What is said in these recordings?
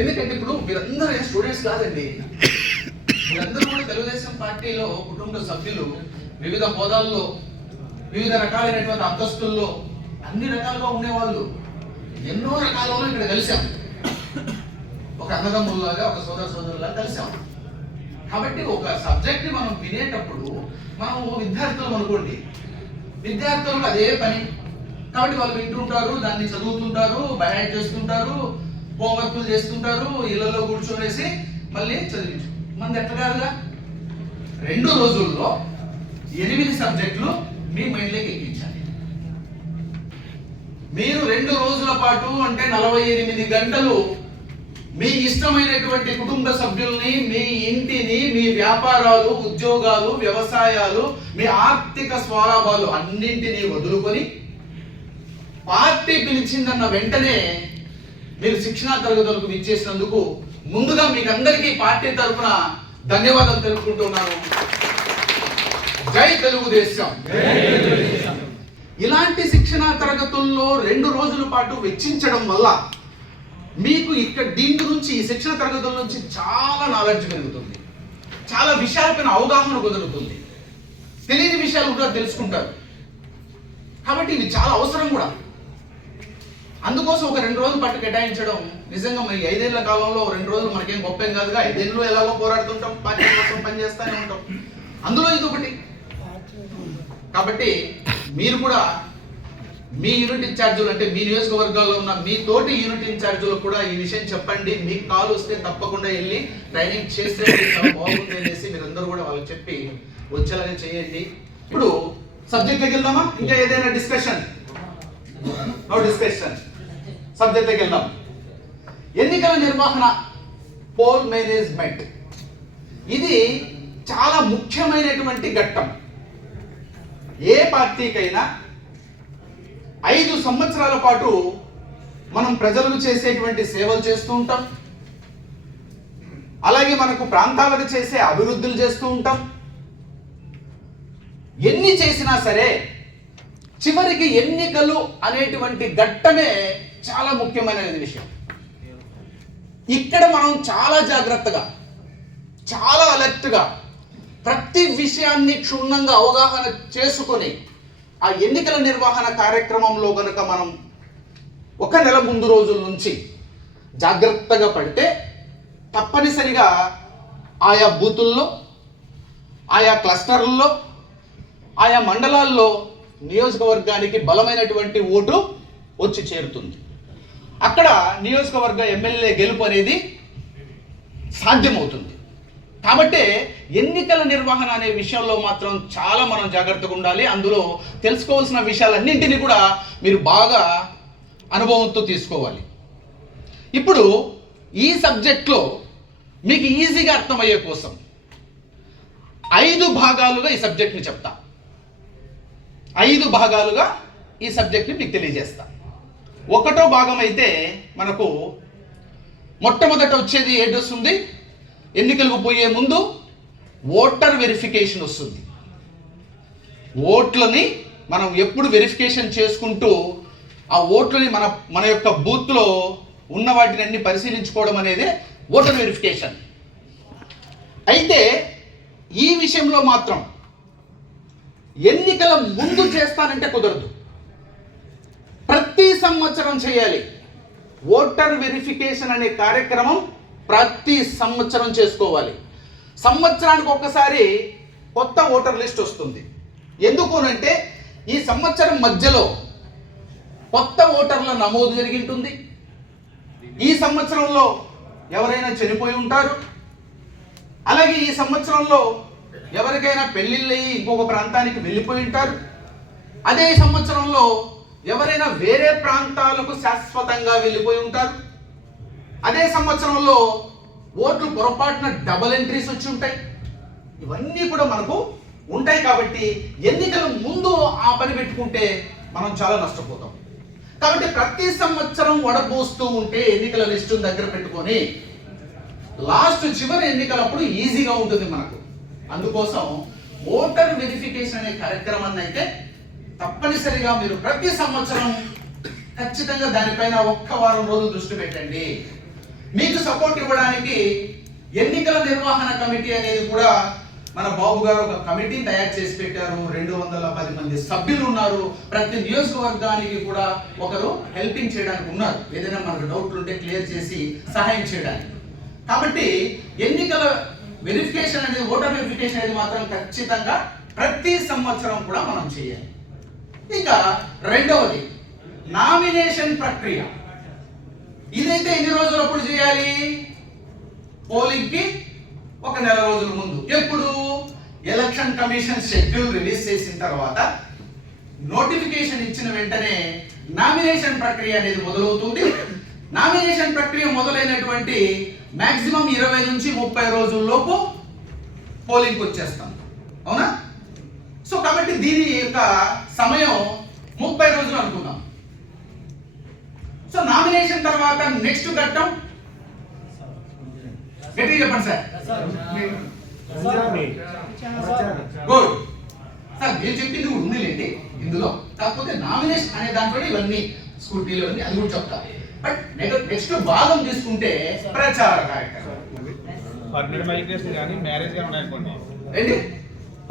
ఎందుకంటే ఇప్పుడు మీరందరూ స్టూడెంట్స్ కాదండి, మీరందరూ కూడా తెలుగుదేశం పార్టీలో కుటుంబ సభ్యులు, వివిధ హోదాల్లో, వివిధ రకాలైనటువంటి అంతస్తుల్లో అన్ని రకాలుగా ఉండేవాళ్ళు. ఎన్నో రకాలలో ఇక్కడ కలిసాం, ఒక అన్నదమ్ముల్లాగా, ఒక సోదరులాగా కలిసాం. కాబట్టి ఒక సబ్జెక్ట్ మనం వినేటప్పుడు మనం విద్యార్థులు అనుకోండి, విద్యార్థులకు అదే పని. కాబట్టి వాళ్ళు వింటుంటారు, దాన్ని చదువుతుంటారు, బయాడ్ చేస్తుంటారు, హోంవర్క్లు చేస్తుంటారు, ఇళ్లలో కూర్చొనేసి మళ్ళీ చదివించు. మనది ఎట్లా కాదుగా, 2 రోజుల్లో 8 సబ్జెక్టులు మీ మైండ్లోకి ఎక్కించాలి. మీరు 2 రోజుల పాటు అంటే 48 గంటలు మీ ఇష్టమైనటువంటి కుటుంబ సభ్యుల్ని, మీ ఇంటిని, మీ వ్యాపారాలు, ఉద్యోగాలు, వ్యవసాయాలు, మీ ఆర్థిక స్వలాభాలు అన్నింటినీ వదులుకొని పార్టీ పిలిచిందన్న వెంటనే మీరు శిక్షణా తరగతులకు విచ్చేసినందుకు ముందుగా మీకు అందరికీ పార్టీ తరఫున ధన్యవాదాలు తెలుపుకుంటున్నాను. జై తెలుగుదేశం. ఇలాంటి శిక్షణా తరగతుల్లో 2 రోజుల పాటు వెచ్చించడం వల్ల మీకు ఇక్కడ దీని గురించి, ఈ శిక్షణ తరగతుల నుంచి చాలా నాలెడ్జ్ పెరుగుతుంది, చాలా విషయాలపైన అవగాహన కుదురుతుంది, తెలియని విషయాలు కూడా తెలుసుకుంటారు. కాబట్టి ఇది చాలా అవసరం కూడా. అందుకోసం ఒక 2 రోజులు పాటు కేటాయించడం నిజంగా మరి 5 ఏళ్ల కాలంలో 2 రోజులు మనకేం గొప్పేం కాదుగా. 5 ఏళ్ళు ఎలాగో పోరాడుతుంటాం, పార్టీ కోసం పనిచేస్తూనే ఉంటాం, అందులో ఇది ఒకటి. కాబట్టి మీరు కూడా మీ యూనిట్ ఇన్ఛార్జీలు, అంటే మీ నియోజకవర్గాల్లో ఉన్న మీ తోటి యూనిట్ ఇన్ఛార్జీలకు కూడా ఈ విషయం చెప్పండి. మీకు కాల్ వస్తే తప్పకుండా వెళ్ళి ట్రైనింగ్ చేస్తే చాలా బాగుంది అనేసి మీరందరూ కూడా వాళ్ళకి చెప్పి వచ్చేలాగా చేయండి. ఇప్పుడు సబ్జెక్ట్లోకి వెళ్దామా? ఇంకా ఏదైనా డిస్కషన్? No discussion. సబ్జెక్ట్లోకి వెళ్దాం. ఎన్నికల నిర్వహణ, పోల్ మేనేజ్మెంట్. ఇది చాలా ముఖ్యమైనటువంటి ఘట్టం. ఏ పార్టీకైనా 5 సంవత్సరాల పాటు మనం ప్రజలకు చేసేటువంటి సేవలు చేస్తూ ఉంటాం, అలాగే మనకు ప్రాంతాలకు చేసే అభివృద్ధులు చేస్తూ ఉంటాం. ఎన్ని చేసినా సరే చివరికి ఎన్నికలు అనేటువంటి ఘట్టమే చాలా ముఖ్యమైన విషయం. ఇక్కడ మనం చాలా జాగ్రత్తగా, చాలా అలర్ట్గా ప్రతి విషయాన్ని క్షుణ్ణంగా అవగాహన చేసుకొని ఆ ఎన్నికల నిర్వహణ కార్యక్రమంలో కనుక మనం 1 నెల ముందు రోజుల నుంచి జాగ్రత్తగా పడితే తప్పనిసరిగా ఆయా బూతుల్లో, ఆయా క్లస్టర్లలో, ఆయా మండలాల్లో నియోజకవర్గానికి బలమైనటువంటి ఓటు వచ్చి చేరుతుంది. అక్కడ నియోజకవర్గ ఎమ్మెల్యే గెలుపు అనేది సాధ్యమవుతుంది. కాబట్టి ఎన్నికల నిర్వహణ అనే విషయంలో మాత్రం చాలా మనం జాగ్రత్తగా ఉండాలి. అందులో తెలుసుకోవాల్సిన విషయాలన్నింటినీ కూడా మీరు బాగా అనుభవంతో తీసుకోవాలి. ఇప్పుడు ఈ సబ్జెక్ట్లో మీకు ఈజీగా అర్థమయ్యే కోసం 5 భాగాలుగా ఈ సబ్జెక్ట్ని చెప్తా. 5 భాగాలుగా ఈ సబ్జెక్ట్ని మీకు తెలియజేస్తా. 1వ భాగం అయితే మనకు మొట్టమొదట వచ్చేది ఏంటి వస్తుంది? ఎన్నికలకు పోయే ముందు ఓటర్ వెరిఫికేషన్ వస్తుంది. ఓట్లని మనం ఎప్పుడు వెరిఫికేషన్ చేసుకుంటూ ఆ ఓట్లని మన యొక్క బూత్లో ఉన్న వాటిని అన్ని పరిశీలించుకోవడం అనేది ఓటర్ వెరిఫికేషన్. అయితే ఈ విషయంలో మాత్రం ఎన్నికల ముందు చేస్తానంటే కుదరదు, ప్రతి సంవత్సరం చేయాలి. ఓటర్ వెరిఫికేషన్ అనే కార్యక్రమం ప్రతి సంవత్సరం చేసుకోవాలి. సంవత్సరానికి ఒక్కసారి కొత్త ఓటర్ లిస్ట్ వస్తుంది. ఎందుకు అంటే ఈ సంవత్సరం మధ్యలో కొత్త ఓటర్ల నమోదు జరిగింటుంది. ఈ సంవత్సరంలో ఎవరైనా చనిపోయి ఉంటారు, అలాగే ఈ సంవత్సరంలో ఎవరికైనా పెళ్లిళ్ళయి ఇంకొక ప్రాంతానికి వెళ్ళిపోయి ఉంటారు, అదే సంవత్సరంలో ఎవరైనా వేరే ప్రాంతాలకు శాశ్వతంగా వెళ్ళిపోయి ఉంటారు, అదే సంవత్సరంలో ఓట్లు పొరపాటున డబుల్ ఎంట్రీస్ వచ్చి ఉంటాయి. ఇవన్నీ కూడా మనకు ఉంటాయి. కాబట్టి ఎన్నికల ముందు ఆ పని పెట్టుకుంటే మనం చాలా నష్టపోతాం. కాబట్టి ప్రతి సంవత్సరం వడపోస్తూ ఉంటే ఎన్నికల లిస్టు దగ్గర పెట్టుకొని చివరి ఎన్నికలప్పుడు ఈజీగా ఉంటుంది మనకు. అందుకోసం ఓటర్ వెరిఫికేషన్ అనే కార్యక్రమాన్ని అయితే తప్పనిసరిగా మీరు ప్రతి సంవత్సరం ఖచ్చితంగా దానిపైన 1 వారం రోజులు దృష్టి పెట్టండి. మీకు సపోర్ట్ ఇవ్వడానికి ఎన్నికల నిర్వహణ కమిటీ అనేది కూడా మన బాబు గారు ఒక కమిటీని తయారు చేసి పెట్టారు. 210 మంది సభ్యులు ఉన్నారు. ప్రతి నియోజకవర్గానికి కూడా ఒకరు హెల్పింగ్ చేయడానికి ఉన్నారు. ఏదైనా మనకు డౌట్లు ఉంటే క్లియర్ చేసి సహాయం చేయడానికి. కాబట్టి ఎన్నికల వెరిఫికేషన్ అనేది, ఓటర్ వెరిఫికేషన్ అనేది మాత్రం ఖచ్చితంగా ప్రతి సంవత్సరం కూడా మనం చేయాలి. ఇక రెండవది నామినేషన్ ప్రక్రియ. ఇదైతే ఎన్ని రోజులప్పుడు చేయాలి? పోలింగ్ కి ఒక నెల రోజుల ముందు. ఎప్పుడు? ఎలక్షన్ కమిషన్ షెడ్యూల్ రిలీజ్ చేసిన తర్వాత, నోటిఫికేషన్ ఇచ్చిన వెంటనే నామినేషన్ ప్రక్రియ అనేది మొదలవుతుంది. నామినేషన్ ప్రక్రియ మొదలైనటువంటి మాక్సిమం 20 నుంచి 30 రోజుల్లోపు పోలింగ్ వచ్చేస్తాం. అవునా? సో కాబట్టి దీని యొక్క సమయం 30 రోజులు అనుకుందాం. సో నామినేషన్ తర్వాత నెక్స్ట్ ఘట్టం గట్టిగా చెప్పండి సార్. గుడ్ సార్, మీరు చెప్పింది ఉందిలేండి ఇందులో. కాకపోతే నామినేషన్ అనే దాంట్లో ఇవన్నీ స్కూటీలు అన్ని అది కూడా చెప్తా. బట్ నెక్స్ట్ భాగం తీసుకుంటే ప్రచార కార్యక్రమం. పర్మనెంట్ మైగ్రేషన్ కానీ మ్యారేజ్ కానీ ఉన్నాయి కొన్ని. ఏంటి?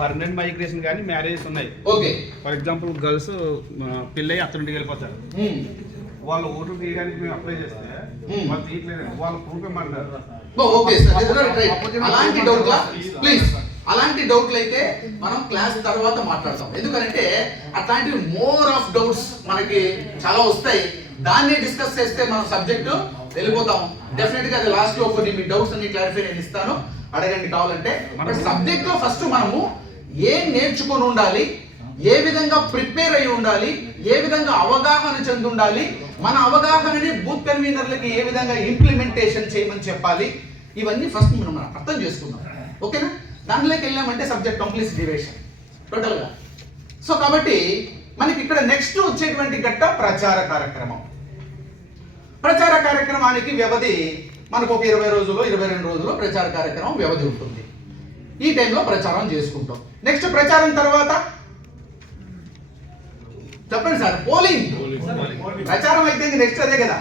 పర్మనెంట్ మైగ్రేషన్ కానీ మ్యారేజెస్ ఉన్నాయి. ఓకే. ఫర్ ఎగ్జాంపుల్ గర్ల్స్ పెళ్ళి అతనింటికి వెళ్ళిపోతారు. వాళ్ళు ఓటు తీయడానికి మేము అప్లై చేస్తే వాళ్ళు తీయట్లేదు, వాళ్ళు ప్రూఫ్ ఇమ్మంటారు. ఓకే సార్, అలాంటి డౌట్లా ప్లీజ్, అలాంటి డౌట్లు అయితే మనం క్లాస్ తర్వాత మాట్లాడతాం. ఎందుకంటే అట్లాంటి మోర్ ఆఫ్ డౌట్స్ మనకి చాలా వస్తాయి. దాన్ని డిస్కస్ చేస్తే మనం సబ్జెక్టు వెళ్ళిపోతాం. డెఫినెట్ గా అది లాస్ట్ లో కొన్ని మీ డౌట్స్ అన్ని క్లారిఫై నేను ఇస్తాను, అడగండి కావాలంటే. బట్ సబ్జెక్ట్ లో ఫస్ట్ మనము ఏం నేర్చుకొని ఉండాలి, ఏ విధంగా ప్రిపేర్ అయి ఉండాలి, ఏ విధంగా అవగాహన చెంది ఉండాలి, మన అవగాహనని బూత్ కన్వీనర్లకి ఏ విధంగా ఇంప్లిమెంటేషన్ చేయమని చెప్పాలి, ఇవన్నీ ఫస్ట్ మనం అర్థం చేసుకుందాం. ఓకేనా? దాంట్లోకి వెళ్ళామంటే సబ్జెక్ట్ కంప్లీట్ డివేషన్ టోటల్ గా. సో కాబట్టి మనకి ఇక్కడ నెక్స్ట్ వచ్చేటువంటి ఘట్టం ప్రచార కార్యక్రమం. ప్రచార కార్యక్రమానికి వ్యవధి మనకు ఒక 20 రోజులు 22 రోజులు ప్రచార కార్యక్రమం వ్యవధి ఉంటుంది. ఈ టైంలో ప్రచారం చేసుకుంటాం. నెక్స్ట్ ప్రచారం తర్వాత చెప్పండి సార్, పోలింగ్. ప్రచారం అయితే నెక్స్ట్ అదే కదా.